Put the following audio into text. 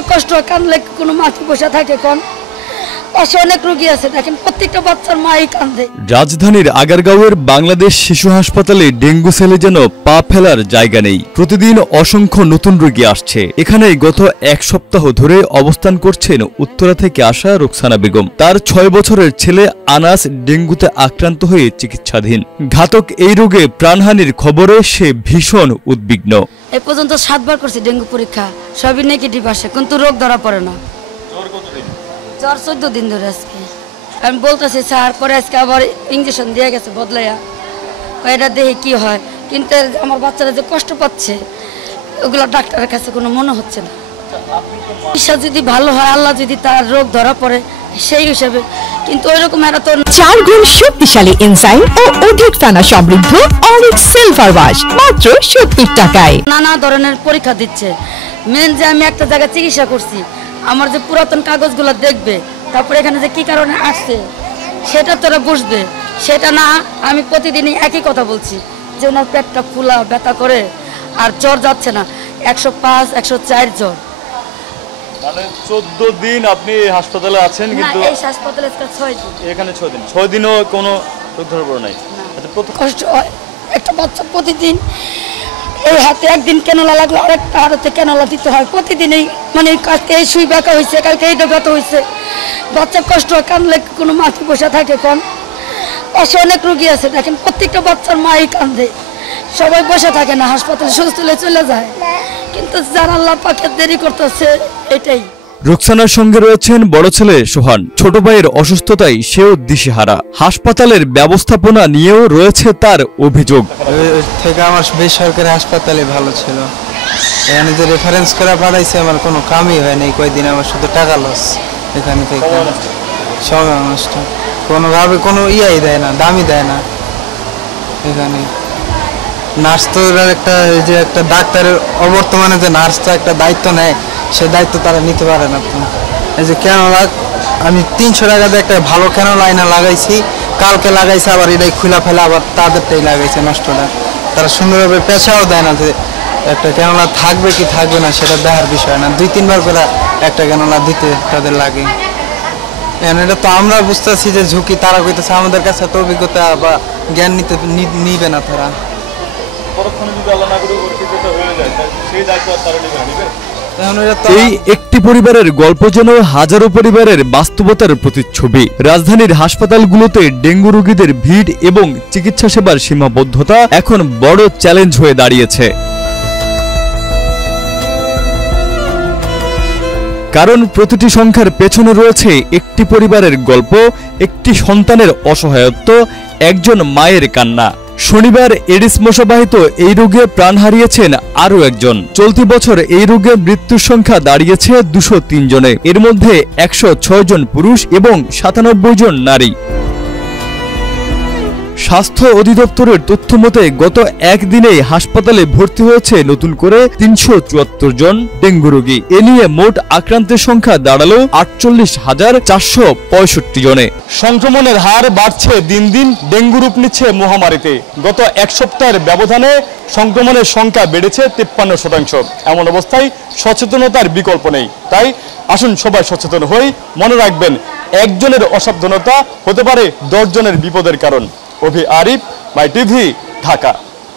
বাচ্চা কষ্ট কানলে কোনো মাথা বসে থাকে কোন পাশে অনেক রোগী আছে দেখেন প্রত্যেকটা বাচ্চার মাই কান্দে। রাজধানীর আগারগাঁওয়ের বাংলাদেশ শিশু হাসপাতালে ডেঙ্গু সেলে যেন পা ফেলার জায়গা নেই। প্রতিদিন অসংখ্য নতুন রোগী আসছে। এখানে গত এক সপ্তাহ ধরে অবস্থান করছেন উত্তরা থেকে আসা রোকসানা বেগম। তার 6 বছরের ছেলে আনাস ডেঙ্গুতে আক্রান্ত হয়ে চিকিৎসাধীন। ঘাতক এই রোগে প্রাণহানির খবরে সে ভীষণ উদ্বিগ্ন। এ পর্যন্ত 7 বার করছি ডেঙ্গু পরীক্ষা, সবই নেগেটিভ আসে, কিন্তু রোগ ধরা পড়ে না। জ্বর 14 দিন ধরে আজকে আমি বলতেছি স্যার, পরে আজকে আবার ইঞ্জেকশন দিয়ে গেছে বদলাইয়া, এটা দেখে কি হয়, কিন্তু আমার বাচ্চারা যে কষ্ট পাচ্ছে ওগুলো ডাক্তারের কাছে কোনো মনে হচ্ছে না। চিকিৎসা যদি ভালো হয়, আল্লাহ যদি তার রোগ ধরা পড়ে সেই হিসাবে, কিন্তু ওইরকম এরা তো 4 গুণ শক্তিশালী এনজাইম ও অধিক ফেনা সমৃদ্ধ অরিক সিলভার ওয়াশ মাত্র 70 টাকায়। নানা ধরনের পরীক্ষা দিচ্ছে। মেন যে আমি একটা জায়গায় চিকিৎসা করছি, আমার যে পুরাতন কাগজগুলো দেখবে, তারপরে এখানে যে কি কারণে আসছে সেটা তোরা বুঝবে। সেটা না, আমি প্রতিদিনই একই কথা বলছি যে ওনার পেটটা ফুলা ব্যথা করে আর জ্বর যাচ্ছে না, 105 104 জ্বর। মানে 14 দিন আপনি হাসপাতালে আছেন, কিন্তু এই হাসপাতালে 6 দিন, এখানে 6 দিন, 6 দিনও কোনো রোগ ধরা পড়ে নাই। আচ্ছা, কষ্ট হয় একটা বাচ্চা প্রতিদিন। এই হাতে একদিন কেনলা লাগলো, আরেকটা হাতে কেনলা দিতে হয় প্রতিদিন। এই মানে কালকে এই সুই ব্যথা হয়েছে, কালকে এইটা ব্যথা হয়েছে। বাচ্চা কষ্ট কানলে কোনো মাথা বসে থাকে কোন পাশে অনেক রোগী আছে দেখেন প্রত্যেকটা বাচ্চার মাই কান্দে। সবাই বসে থাকে না, হাসপাতালে সুস্থ হলে চলে যায়, কিন্তু যারা আল্লাহ পাকে দেরি করতেছে এটাই। রোকসানার সঙ্গে রয়েছেন বড় ছেলে সোহান। ছোট ভাইয়ের অসুস্থতায় সেও দিশেহারা। হাসপাতালের ব্যবস্থাপনা নিয়েও রয়েছে তার অভিযোগ। থেকে আমার বেসরকারি হাসপাতালে ভালো ছিল, এখানে যে রেফারেন্স করা পাঠাইছে আমার কোনো কামই হয় নাই। কয়েকদিন আমার শুধু টাকা লস, এখানে থেকে সব নষ্ট, কোনোভাবে কোনো ইয়াই দেয় না, দামই দেয় না। এখানে নার্স তো একটা ডাক্তারের অবর্তমানে যে নার্সটা একটা দায়িত্ব নেয়, সে দায়িত্ব তারা নিতে পারে না। এই যে ক্যানোলা আমি 300 টাকা দিয়ে একটা ভালো ক্যানোলা আইনা লাগাইছি, কালকে লাগাইছে আবার এটাই খুলা ফেলা আবার তাদেরটাই লাগাইছে নষ্টটা। তারা সুন্দরভাবে পেঁচাও দেয় না যে একটা ক্যানোলা থাকবে কি থাকবে না সেটা দেখার বিষয় না। 2-3 বার করে একটা ক্যানোলা দিতে তাদের লাগে। এটা তো আমরা বুঝতেছি যে ঝুঁকি, তারা কইতেছে আমাদের কাছে তো অভিজ্ঞতা বা জ্ঞান নিবে না তারা। এই একটি পরিবারের গল্প যেন হাজারো পরিবারের বাস্তবতার প্রতিচ্ছবি। রাজধানীর হাসপাতালগুলোতে ডেঙ্গু রোগীদের ভিড় এবং চিকিৎসা সেবার সীমাবদ্ধতা এখন বড় চ্যালেঞ্জ হয়ে দাঁড়িয়েছে। কারণ প্রতিটি সংখ্যার পেছনে রয়েছে একটি পরিবারের গল্প, একটি সন্তানের অসহায়ত্ব, একজন মায়ের কান্না। শনিবার এডিস মশাবাহিত এই রোগে প্রাণ হারিয়েছেন আরও একজন। চলতি বছর এই রোগে মৃত্যুর সংখ্যা দাঁড়িয়েছে 203 জনে। এর মধ্যে 106 জন পুরুষ এবং 97 জন নারী। স্বাস্থ্য অধিদপ্তরের তথ্য মতে গত একদিনেই হাসপাতালে ভর্তি হয়েছে নতুন করে 374 জন ডেঙ্গু রোগী। এ নিয়ে মোট আক্রান্তের সংখ্যা দাঁড়ালো 48,465 জনে। সংক্রমণের হার বাড়ছে দিন দিন, ডেঙ্গু রূপ নিচ্ছে মহামারীতে। গত এক সপ্তাহের ব্যবধানে সংক্রমণের সংখ্যা বেড়েছে 53%। এমন অবস্থায় সচেতনতার বিকল্প নেই। তাই আসুন সবাই সচেতন হই। মনে রাখবেন, একজনের অসাবধানতা হতে পারে 10 জনের বিপদের কারণ। অভি আরিফ, মাই টিভি, ঢাকা।